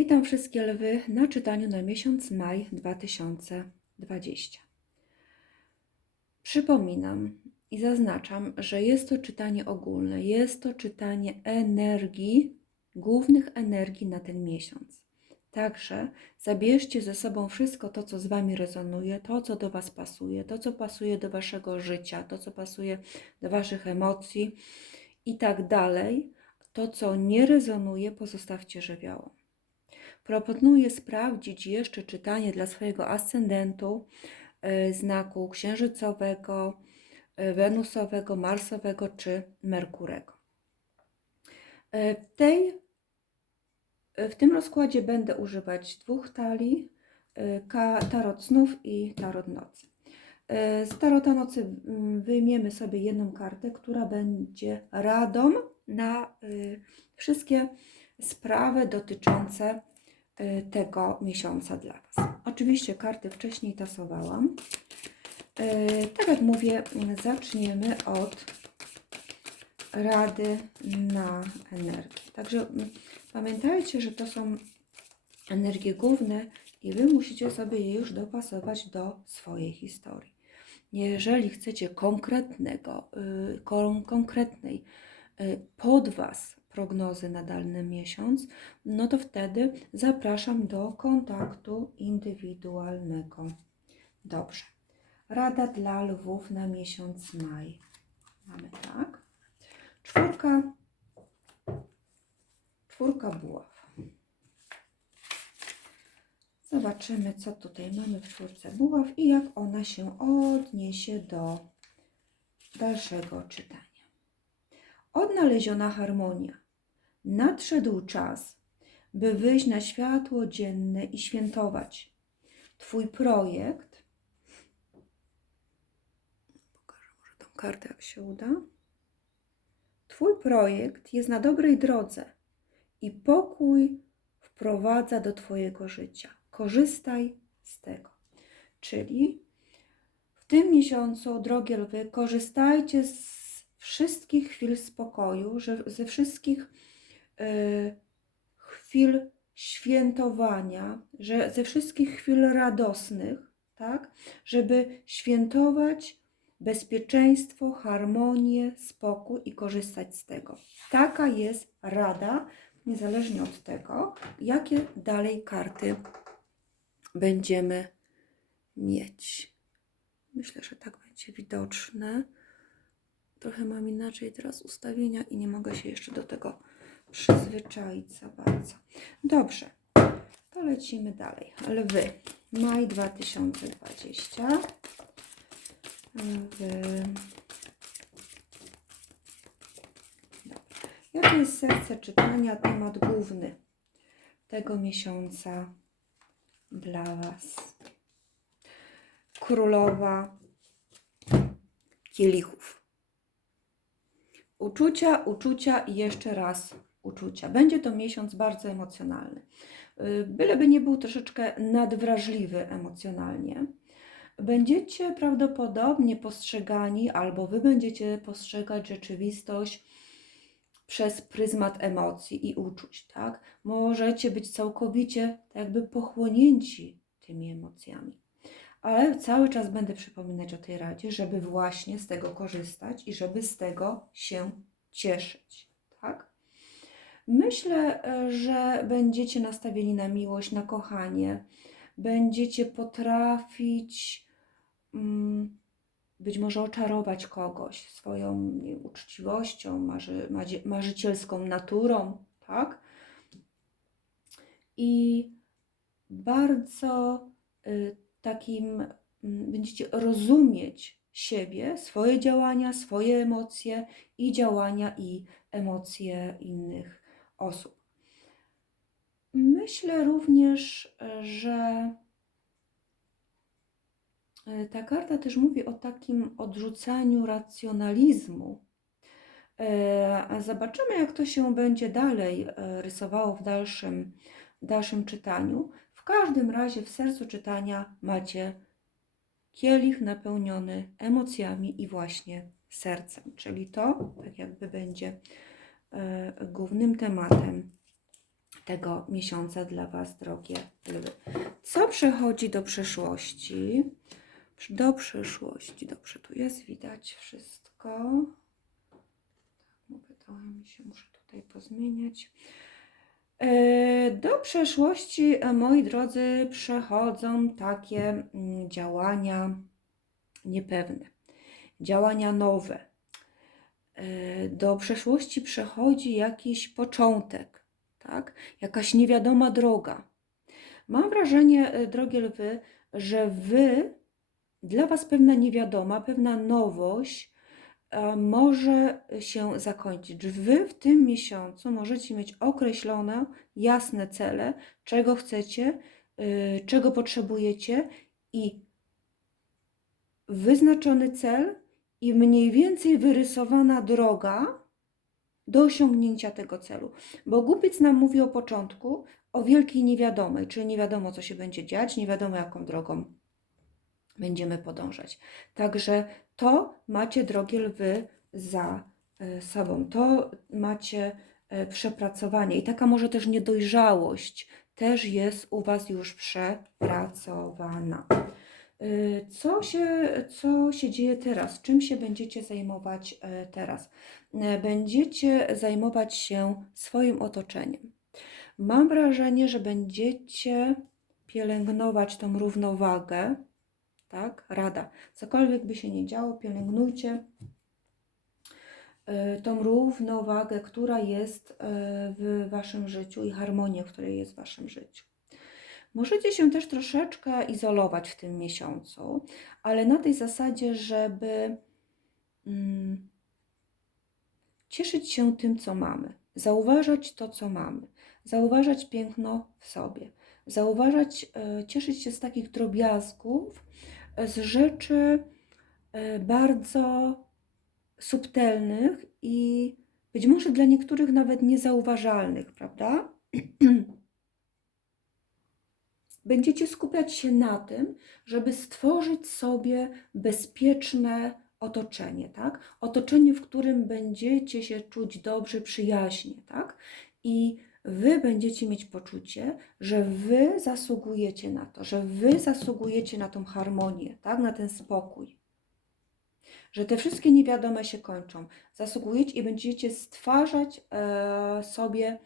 Witam wszystkie lwy na czytaniu na miesiąc maj 2020. Przypominam i zaznaczam, że jest to czytanie ogólne, jest to czytanie energii, głównych energii na ten miesiąc. Także zabierzcie ze sobą wszystko to, co z Wami rezonuje, to, co do Was pasuje, to, co pasuje do Waszego życia, to, co pasuje do Waszych emocji i tak dalej. To, co nie rezonuje, pozostawcie żywiołom. Proponuję sprawdzić jeszcze czytanie dla swojego ascendentu, y, znaku księżycowego, y, wenusowego, marsowego czy merkurego. Y, W, tej, w tym rozkładzie będę używać dwóch talii, tarot snów i tarot nocy. Z tarota nocy mm, wyjmiemy sobie jedną kartę, która będzie radą na wszystkie sprawy dotyczące tego miesiąca dla Was. Oczywiście karty wcześniej tasowałam. Y, Tak jak mówię, zaczniemy od rady na energię. Także mm, pamiętajcie, że to są energie główne i Wy musicie sobie je już dopasować do swojej historii. Jeżeli chcecie konkretnego, y, kon- konkretnej y, pod Was prognozy na dany miesiąc, no to wtedy zapraszam do kontaktu indywidualnego. Dobrze. Rada dla lwów na miesiąc maj. Mamy tak. Czwórka. Czwórka buław. Zobaczymy, co tutaj mamy w czwórce buław i jak ona się odniesie do dalszego czytania. Odnaleziona harmonia. Nadszedł czas, by wyjść na światło dzienne i świętować. Twój projekt. Pokażę może tą kartę, jak się uda. Twój projekt jest na dobrej drodze i pokój wprowadza do Twojego życia. Korzystaj z tego. Czyli w tym miesiącu, drogie lwy, korzystajcie z wszystkich chwil spokoju, ze wszystkich chwil świętowania, że ze wszystkich chwil radosnych, tak, żeby świętować bezpieczeństwo, harmonię, spokój i korzystać z tego. Taka jest rada, niezależnie od tego, jakie dalej karty będziemy mieć. Myślę, że tak będzie widoczne. Trochę mam inaczej teraz ustawienia i nie mogę się jeszcze do tego przyzwyczaić za bardzo. Dobrze, to lecimy dalej. Lwy, maj 2020. Lwy. Jakie jest serce czytania, temat główny tego miesiąca dla Was? Królowa kielichów. Uczucia, uczucia i jeszcze raz uczucia. Będzie to miesiąc bardzo emocjonalny. Y, Byleby nie był troszeczkę nadwrażliwy emocjonalnie. Będziecie prawdopodobnie postrzegani, albo wy będziecie postrzegać rzeczywistość przez pryzmat emocji i uczuć, tak? Możecie być całkowicie tak jakby pochłonięci tymi emocjami. Ale cały czas będę przypominać o tej radzie, żeby właśnie z tego korzystać i żeby z tego się cieszyć, tak? Myślę, e, że będziecie nastawieni na miłość, na kochanie. Będziecie potrafić mm, być może oczarować kogoś swoją wiem, uczciwością, marzy, madzie- marzycielską naturą, tak? I bardzo y, takim mm, będziecie rozumieć siebie, swoje działania, swoje emocje i działania i emocje innych osób. Myślę również, że e, ta karta też mówi o takim odrzucaniu racjonalizmu. E, zobaczymy, jak to się będzie dalej e, rysowało w dalszym, dalszym czytaniu. W każdym razie w sercu czytania macie kielich napełniony emocjami i właśnie sercem, czyli to tak jakby będzie głównym tematem tego miesiąca dla Was, drogie lwy. Co przechodzi do przyszłości? Do przyszłości. Dobrze, tu jest widać wszystko. Tak, wydaje mi się, muszę tutaj pozmieniać. E, Do przeszłości, e, moi drodzy, przechodzą takie mm, działania niepewne, działania nowe. E, Do przeszłości przechodzi jakiś początek, tak? jakaś niewiadoma droga. Mam wrażenie, e, drogie lwy, że wy, dla was pewna niewiadoma, pewna nowość e, może się zakończyć. Wy w tym miesiącu możecie mieć określone, jasne cele, czego chcecie, czego potrzebujecie i wyznaczony cel i mniej więcej wyrysowana droga do osiągnięcia tego celu. Bo głupiec nam mówi o początku o wielkiej niewiadomej, czyli nie wiadomo, co się będzie dziać, nie wiadomo, jaką drogą będziemy podążać. Także to macie, drogie lwy, za e, sobą. To macie e, przepracowanie i taka może też niedojrzałość też jest u Was już przepracowana. Y, Co się, co się dzieje teraz? Czym się będziecie zajmować e, teraz? E, Będziecie zajmować się swoim otoczeniem. Mam wrażenie, że będziecie pielęgnować tą równowagę, tak? Rada. Cokolwiek by się nie działo, pielęgnujcie e, tą równowagę, która jest e, w Waszym życiu i harmonię, która jest w Waszym życiu. Możecie się też troszeczkę izolować w tym miesiącu, ale na tej zasadzie, żeby mm, cieszyć się tym, co mamy, zauważać to, co mamy, zauważać piękno w sobie, zauważać, e, cieszyć się z takich drobiazgów, e, z rzeczy e, bardzo subtelnych i być może dla niektórych nawet niezauważalnych, prawda? Będziecie skupiać się na tym, żeby stworzyć sobie bezpieczne otoczenie, tak? Otoczenie, w którym będziecie się czuć dobrze, przyjaźnie, tak? I wy będziecie mieć poczucie, że wy zasługujecie na to, że wy zasługujecie na tą harmonię, tak? Na ten spokój. Że te wszystkie niewiadome się kończą. Zasługujecie i będziecie stwarzać e, sobie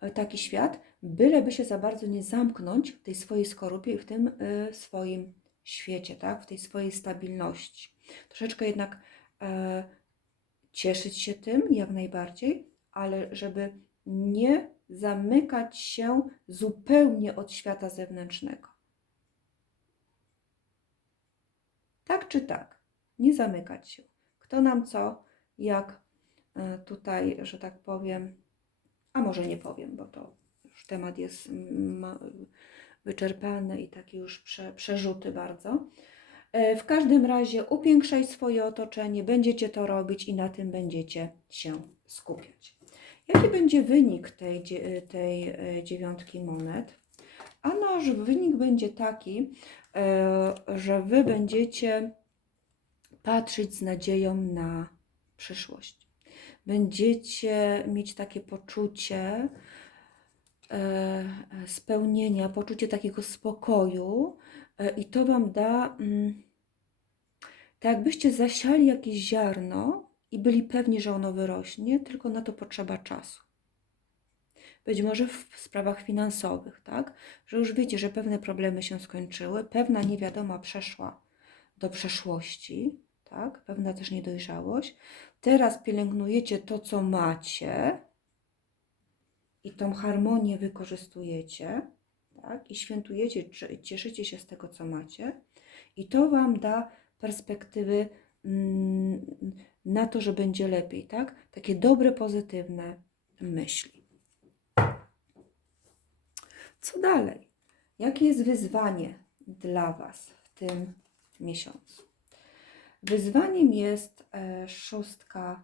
e, taki świat, byleby się za bardzo nie zamknąć w tej swojej skorupie i w tym e, swoim świecie, tak? W tej swojej stabilności. Troszeczkę jednak e, cieszyć się tym jak najbardziej, ale żeby nie zamykać się zupełnie od świata zewnętrznego. Tak czy tak? Nie zamykać się. Kto nam co, jak e, tutaj, że tak powiem, a może nie powiem, bo to już temat jest wyczerpany i taki już prze, przerzuty bardzo. E, W każdym razie upiększaj swoje otoczenie, będziecie to robić i na tym będziecie się skupiać. Jaki będzie wynik tej, tej e, dziewiątki monet? Ano, że wynik będzie taki, e, że Wy będziecie patrzeć z nadzieją na przyszłość. Będziecie mieć takie poczucie spełnienia, poczucie takiego spokoju e, i to Wam da, mm, tak jakbyście zasiali jakieś ziarno i byli pewni, że ono wyrośnie, tylko na to potrzeba czasu. Być może w sprawach finansowych, tak? Że już wiecie, że pewne problemy się skończyły, pewna niewiadoma przeszła do przeszłości, tak? Pewna też niedojrzałość. Teraz pielęgnujecie to, co macie i tą harmonię wykorzystujecie, tak? I świętujecie, cieszycie się z tego, co macie. I to Wam da perspektywy mm, na to, że będzie lepiej, tak? Takie dobre, pozytywne myśli. Co dalej? Jakie jest wyzwanie dla Was w tym miesiącu? Wyzwaniem jest e, szóstka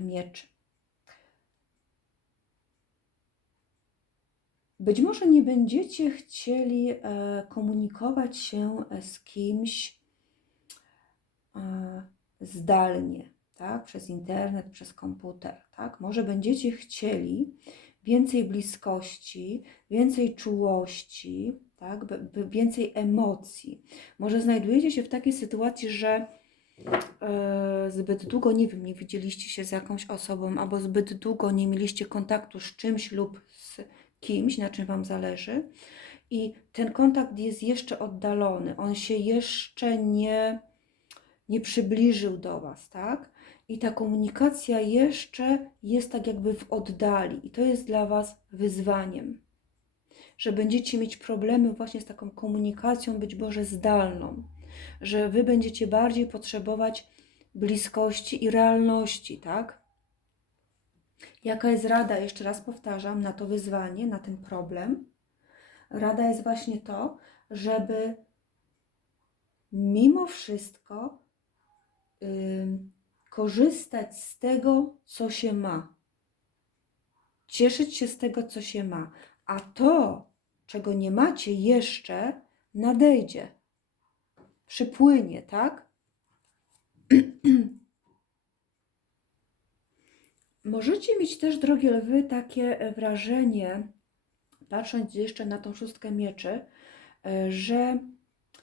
mieczy. Być może nie będziecie chcieli e, komunikować się e, z kimś e, zdalnie, tak? Przez internet, przez komputer, tak? Może będziecie chcieli więcej bliskości, więcej czułości, tak? więcej emocji. Może znajdujecie się w takiej sytuacji, że zbyt długo, nie wiem, nie widzieliście się z jakąś osobą, albo zbyt długo nie mieliście kontaktu z czymś lub z kimś, na czym Wam zależy. I ten kontakt jest jeszcze oddalony, on się jeszcze nie, nie przybliżył do Was, tak? I ta komunikacja jeszcze jest tak jakby w oddali, i to jest dla Was wyzwaniem, że będziecie mieć problemy właśnie z taką komunikacją, być może zdalną, że Wy będziecie bardziej potrzebować bliskości i realności, tak? Jaka jest rada? Jeszcze raz powtarzam, na to wyzwanie, na ten problem. Rada jest właśnie to, żeby mimo wszystko korzystać z tego, co się ma. Cieszyć się z tego, co się ma. A to, czego nie macie jeszcze, nadejdzie. Przypłynie, tak? Możecie mieć też, drogie lwy, takie e, wrażenie, patrząc jeszcze na tą szóstkę mieczy, e, że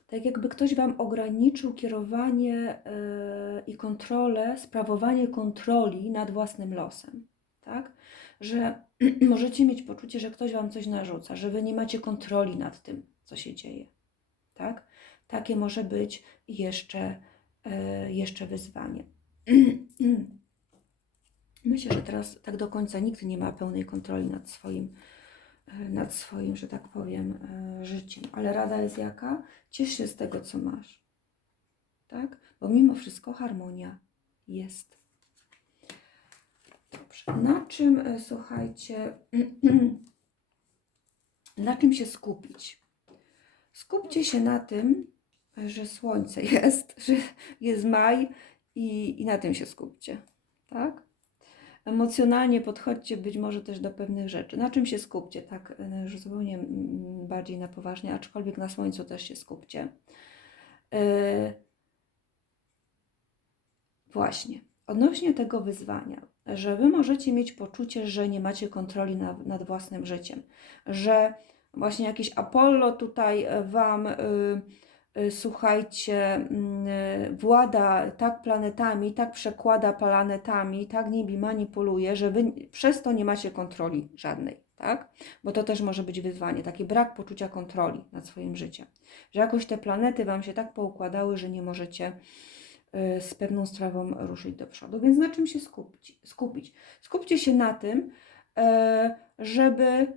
tak jakby ktoś Wam ograniczył kierowanie e, i kontrolę, sprawowanie kontroli nad własnym losem, tak? Że możecie mieć poczucie, że ktoś Wam coś narzuca, że Wy nie macie kontroli nad tym, co się dzieje, tak? Takie może być jeszcze, jeszcze wyzwanie. Myślę, że teraz tak do końca nikt nie ma pełnej kontroli nad swoim, e, nad swoim, że tak powiem, e, życiem. Ale rada jest jaka? Ciesz się z tego, co masz. Tak? Bo mimo wszystko harmonia jest. Dobrze. Na czym, e, słuchajcie, na czym się skupić? Skupcie się na tym, że słońce jest, że jest maj i, i na tym się skupcie. Tak? Emocjonalnie podchodźcie być może też do pewnych rzeczy. Na czym się skupcie, tak e, już zupełnie mm, bardziej na poważnie, aczkolwiek na słońcu też się skupcie. Yy, właśnie, odnośnie tego wyzwania, że Wy możecie mieć poczucie, że nie macie kontroli nad, nad własnym życiem, że właśnie jakiś Apollo tutaj Wam... Yy, słuchajcie, mm, y, włada tak planetami, tak przekłada planetami, tak nimi manipuluje, że wy przez to nie macie kontroli żadnej, tak? Bo to też może być wyzwanie, taki brak poczucia kontroli nad swoim życiem. Że jakoś te planety Wam się tak poukładały, że nie możecie y, z pewną sprawą ruszyć do przodu. Więc na czym się skupić? Skupcie się na tym, żeby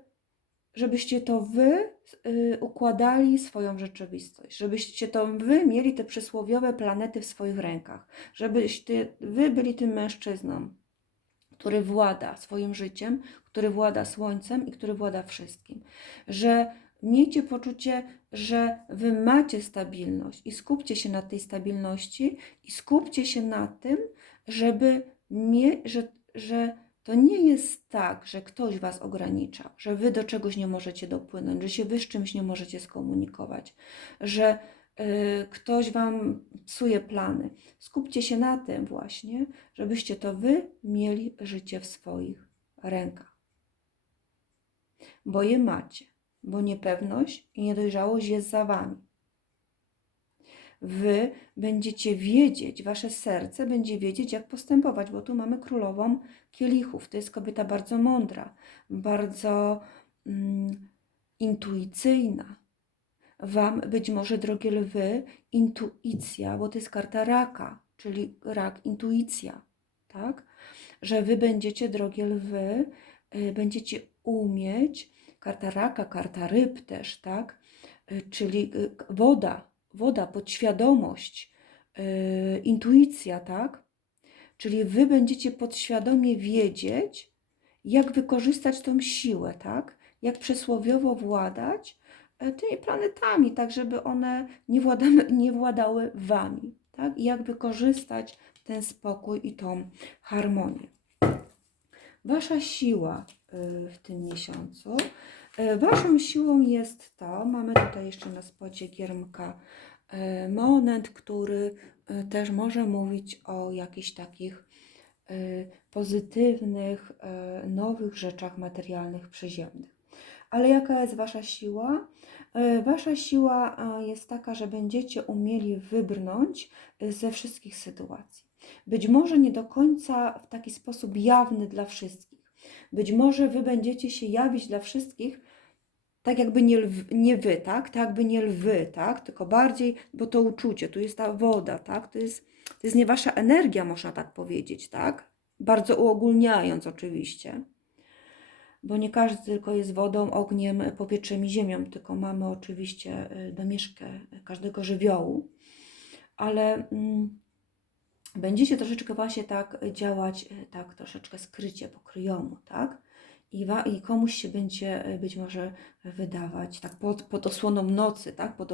żebyście to wy y, układali swoją rzeczywistość, żebyście to wy mieli te przysłowiowe planety w swoich rękach, żebyście wy byli tym mężczyzną, który włada swoim życiem, który włada słońcem i który włada wszystkim. Że miejcie poczucie, że wy macie stabilność i skupcie się na tej stabilności i skupcie się na tym, żeby mie- że, że to nie jest tak, że ktoś was ogranicza, że wy do czegoś nie możecie dopłynąć, że się wy z czymś nie możecie skomunikować, że y, ktoś wam psuje plany. Skupcie się na tym właśnie, żebyście to wy mieli życie w swoich rękach. Bo je macie, bo niepewność i niedojrzałość jest za wami. Wy będziecie wiedzieć, wasze serce będzie wiedzieć, jak postępować, bo tu mamy królową kielichów. To jest kobieta bardzo mądra, bardzo mm, intuicyjna. Wam być może, drogie lwy, intuicja, bo to jest karta raka, czyli rak, intuicja, tak? Że wy będziecie, drogie lwy, y, będziecie umieć, karta raka, karta ryb też, tak? Y, czyli y, woda, woda, podświadomość, yy, intuicja, tak? Czyli wy będziecie podświadomie wiedzieć, jak wykorzystać tą siłę, tak? Jak przysłowiowo władać e, tymi planetami, tak żeby one nie, władamy, nie władały wami, tak? I jak wykorzystać ten spokój i tą harmonię. Wasza siła y, w tym miesiącu. Y, Waszą siłą jest to, mamy tutaj jeszcze na spocie giermka y, monet, który y, też może mówić o jakichś takich pozytywnych, nowych rzeczach materialnych, przyziemnych. Ale jaka jest Wasza siła? Wasza siła jest taka, że będziecie umieli wybrnąć ze wszystkich sytuacji. Być może nie do końca w taki sposób jawny dla wszystkich. Być może Wy będziecie się jawić dla wszystkich, tak jakby nie, lw, nie wy, tak? Tak jakby nie lwy, tak? Tylko bardziej, bo to uczucie, tu jest ta woda, tak? To jest, to jest nie wasza energia, można tak powiedzieć, tak? Bardzo uogólniając oczywiście. Bo nie każdy tylko jest wodą, ogniem, powietrzem i ziemią, tylko mamy oczywiście y, domieszkę każdego żywiołu. Ale mm, będziecie troszeczkę właśnie tak działać, y, tak troszeczkę skrycie, po kryjomu, tak? I, wa- I komuś się będzie y, być może wydawać, tak pod, pod osłoną nocy, tak? Pod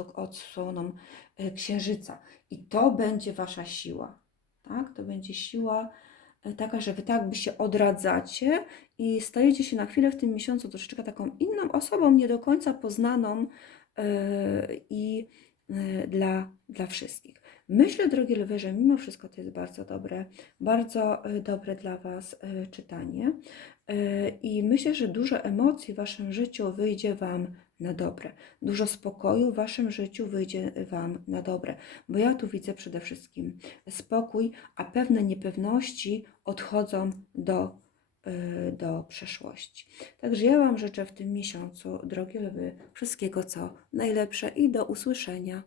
y, księżyca. I to będzie wasza siła, tak? To będzie siła y, taka, że wy tak jakby się odradzacie i stajecie się na chwilę w tym miesiącu troszeczkę taką inną osobą, nie do końca poznaną y, i y, dla, dla wszystkich. Myślę, drogie lwy, że mimo wszystko to jest bardzo dobre, bardzo y, dobre dla Was y, czytanie. Y, I myślę, że dużo emocji w Waszym życiu wyjdzie Wam na dobre. Dużo spokoju w Waszym życiu wyjdzie Wam na dobre. Bo ja tu widzę przede wszystkim spokój, a pewne niepewności odchodzą do, do przeszłości. Także ja Wam życzę w tym miesiącu, drogie lwy, wszystkiego co najlepsze i do usłyszenia.